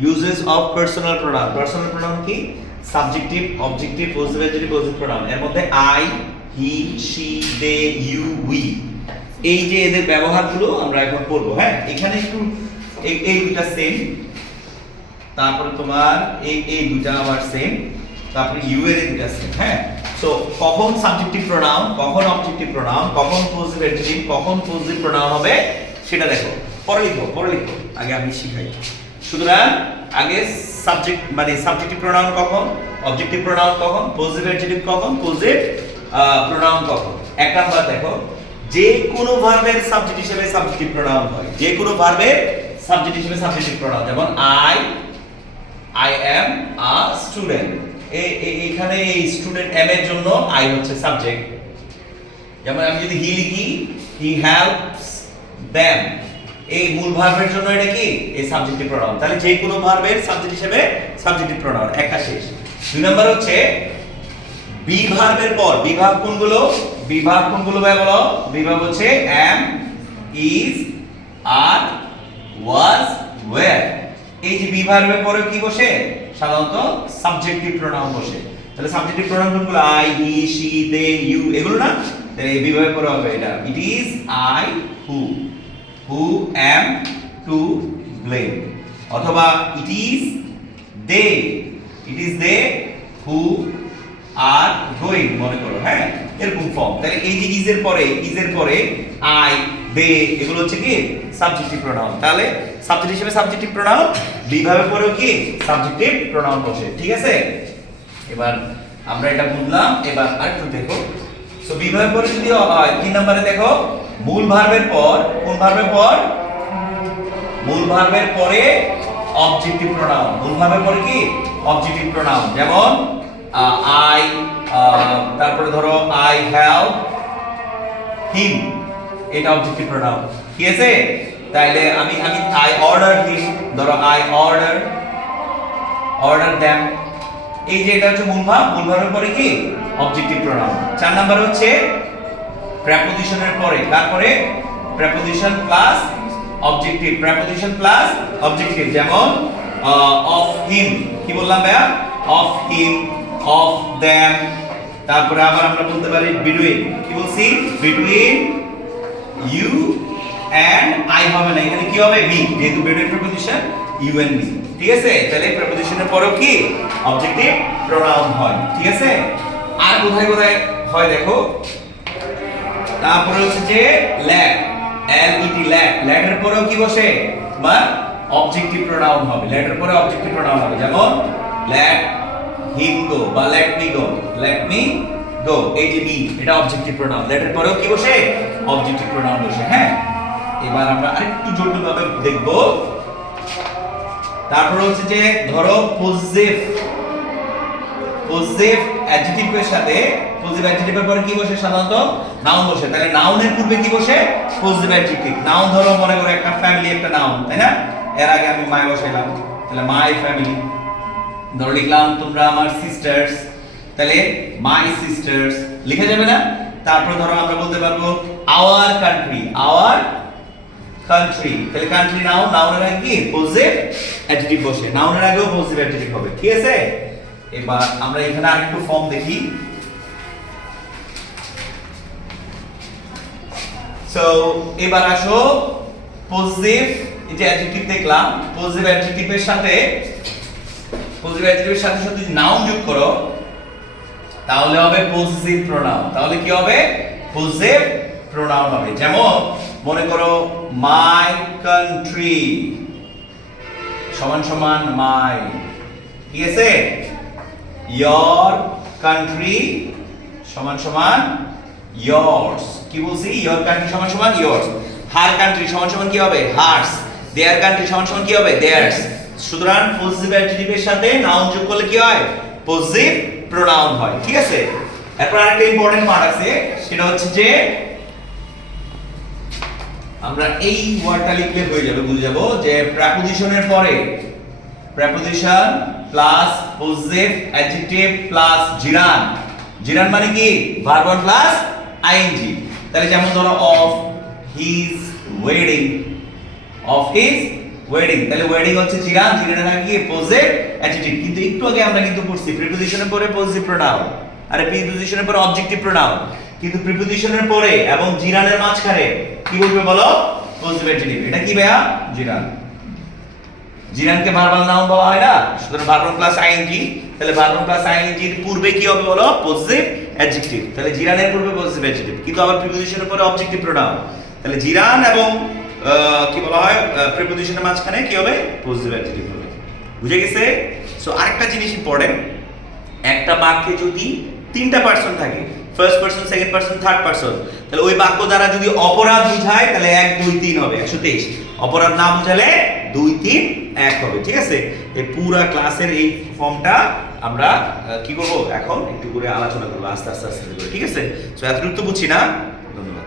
Uses of personal pronoun. Personal pronoun কি? Subjective, objective, positive adjective, positive pronoun. এর মধ্যে I, he, she, they, you, we, এই যে এদের ব্যবহারগুলো আমরা এখন পড়বো। হ্যাঁ, এখানে একটু এই দুটা সেম, তারপরে তোমার এই দুটা আবার সেম, তারপরে ইউ এর দুটা সেম। হ্যাঁ, সো কখন সাবজেক্টিভ প্রোনাউন, কখন অবজেক্টিভ প্রোনাউন, কখন পজিটিভ অ্যাডজেক্টিভ, কখন পজিটিভ প্রোনাউন হবে সেটা দেখো। পরে লিখো, আগে আমি শিখাই। সুতরাং আগে সাবজেক্ট মানে সাবজেক্টিভ প্রোনাউন কখন, অবজেক্টিভ প্রোনাউন কখন, পজিটিভ অ্যাডজেক্টিভ কখন, পজিটিভ প্রোনাউন কখন। এক নাম্বার দেখো, যে কোনো ভার্বের সাবজেক্ট হিসেবে সাবজেক্টিভ প্রোনাউন হয়। যে কোনো ভার্বের সাবজেক্ট হিসেবে সাবজেক্টিভ প্রোনাউন, যেমন আই অ্যাম আ স্টুডেন্ট। এখানে এই স্টুডেন্ট এম এর জন্য আই হচ্ছে সাবজেক্ট। যেমন আমি যদি হি লিখি, হি হেল্পস দেম, এই মূল ভার্বের জন্য এটা কি? এই সাবজেক্টিভ প্রোনাউন। তাহলে যে কোনো ভার্বের সাবজেক্ট হিসেবে সাবজেক্টিভ প্রোনাউন, একটা শেষ। দুই নাম্বার হচ্ছে বি ভার্বের পর বিভাগ কোনগুলো? বিভাগ কোনগুলো ভাই বলো? বিভাগ হচ্ছে am, is, are, was, were। এই যে বি ভার্বের পরে কি বসে? সাধারণত সাবজেক্টিভ প্রোনাউন বসে। তাহলে সাবজেক্টিভ প্রোনাউন কোনগুলো? I, he, she, they, you, এগুলো না? তাহলে এই বি ভার্বের পরে হবে এটা, it is I who am to blame, অথবা it is they who are going, মনে করো। হ্যাঁ, এরকম ফর্ম। তাহলে এই যে ইজ এর পরে আই, দে, এগুলো হচ্ছে কি? Subjective pronoun. তাহলে সাবজেক্ট হিসেবে সাবজেক্টিভ প্রোনাউন, বিভাগের পরেও কি? সাবজেক্টিভ প্রোনাউন বসে। ঠিক আছে, এবার আমরা এটা বুঝলাম। এবার আরেকটু দেখো। সো বিভাগের পরে যদি হয়, 3 নম্বরে দেখো, মূল ভার্বের পর, কোন ভার্বের পর? মূল ভার্বের পরে অবজেক্টিভ প্রোনাউন। মূল ভার্বের পরে কি? Objective pronoun. যেমন আই, তারপরে ধরো আই হ্যাভ হিম, এটা অবজেক্টিভ প্রোনাউন। ঠিক আছে, তাইলে আমি আই অর্ডার হিম, ধরো আই অর্ডার দ্যাম, এই যে এটা হচ্ছে মূল ভার্বের পরে কি? Objective pronoun. 4 নাম্বার হচ্ছে প্রেপোজিশনের পরে, তারপরে preposition plus objective, preposition plus objective. যেমন অফ হিম, কি বললাম ভাইয়া? Of him, of them. তারপরে আবার আমরা বলতে পারি বিটুইন, কি বলছি? বিটুইন ইউ এন্ড আই হবে না, এখানে কি হবে? মি, যেহেতু between preposition, you and me. ঠিক আছে, তাহলে প্রেপোজিশনের পরেও কি? অবজেক্টিভ প্রোনাউন হয়। ঠিক আছে, আর কোথায় কোথায় হয় দেখো। তারপরে হচ্ছে যে ল্যাক, এল ই টি, ল্যাক এর পরেও কি বসে? বা অবজেক্টিভ প্রোনাউন হবে। ল্যাক এর পরে অবজেক্টিভ প্রোনাউন হবে। যেমন লেট হিম গো বা লেট মি গো, এই যে মি, এটা অবজেক্টিভ প্রোনাউন। লেট এর পরেও কি বসে? অবজেক্টিভ প্রোনাউন বসে। হ্যাঁ, এবার আমরা আরেকটু জটিলভাবে দেখব। তারপর হচ্ছে যে ধরো পজিটিভ অ্যাডজেক্টিভের সাথে, পজিটিভ অ্যাডজেক্টিভের পরে কি বসে? সাধারণত নাউন বসে। তাহলে নাউনের পূর্বে কি বসে? Positive adjective. নাউন ধরো মনে করো একটা ফ্যামিলি, একটা নাউন, তাই না? এর আগে আমি মাই বসাইলাম, তাহলে মাই ফ্যামিলি। ধরো লিখলাম তোমরা আমার সিস্টার্স, তাহলে মাই সিস্টার্স লিখা যাবে না? তারপর ধরো আমরা বলতে পারবো আওয়ার কান্ট্রি, তাহলে কান্ট্রি নাউনের আগে কি? পজিটিভ অ্যাডজেক্টিভ বসে। নাউনের আগেও পজিটিভ অ্যাডজেক্টিভ হবে। ঠিক আছে, এবার আমরা এখানে আরেকটু ফর্ম দেখি। সো এবার আসো পজিটিভ, এই যে অ্যাডজেক্টিভ দেখলাম, পজিটিভ অ্যাডজেক্টিভের সাথে যদি নাউন যোগ করো তাহলে হবে পজিটিভ প্রোনাউন। তাহলে কি হবে? পজিটিভ প্রোনাউন হবে। যেমন মনে করো মাই কান্ট্রি সমান সমান মাই, ঠিক আছে? your country সমান সমান yours, কি বলছি? your country সমান সমান yours, her country সমান সমান কি হবে? hers, their country সমান সমান কি হবে? theirs। সুতরাং পজিটিভ অ্যাডজেক্টিভের সাথে নাউন যোগ করলে কি হয়? পজিটিভ প্রোনাউন হয়। ঠিক আছে, এরপর আরেকটা ইম্পর্টেন্ট পার্ট আছে, সেটা হচ্ছে যে আমরা এই ওয়ার্ডটা লিখলে হয়ে যাবে, বুঝে যাব যে প্রেপোজিশনের পরে preposition plus positive adjective plus gerund মানে কি? Verb plus ING. তাহলে যেমন ধরো অফ হিজ ওয়েডিং, ওয়েডিং, তাহলে ওয়েডিং হচ্ছে জিরান, জিরানের আগে কি পজিটিভ অ্যাডজেক্টিভ। কিন্তু একটু আগে আমরা কিন্তু পড়ছি প্রিপোজিশনের পরে পজিটিভ প্রোনাউন, আরে প্রিপোজিশনের পরে অবজেক্টিভ প্রোনাউন, কিন্তু প্রিপোজিশনের পরে এবং জিরানের মাঝখানে কি বলবে বলো? Positive adjective. এটা কি ভাইয়া? জিরান। জিরানকে ভার্বাল নাউন বলা হয় না, সুতরাং ভার্বাল প্লাস আইএনজি, তাহলে ভার্বাল প্লাস আইএনজি এর পূর্বে কি হবে বলো? Positive adjective. তাহলে জিরানের পূর্বে পজিটিভ অ্যাডজেক্টিভ, কিন্তু আবার প্রিপোজিশনের পরে অবজেক্টিভ প্রোনাউন, তাহলে জিরান এবং কি বলা হয় প্রিপোজিশনের মাঝখানে কি হবে? পজিটিভ অ্যাডজেক্টিভ হবে। বুঝে গেছে? সো আরেকটা জিনিস ইম্পর্টেন্ট, একটা বাক্যে যদি তিনটা পারসন থাকে, first person, second person, third person, তাহলে ওই বাক্য দ্বারা যদি অপরাধ বোঝায় তাহলে 1 2 3 হবে 123, অপরাধ না বোঝালে 2 3 1 হবে। ঠিক আছে? এই পুরা ক্লাসের এই ফর্মটা আমরা কি করব এখন একটু করে আলোচনা করব আস্তে আস্তে আস্তে করে। ঠিক আছে? সো এতটুকু তো বুঝছি না? ধন্যবাদ।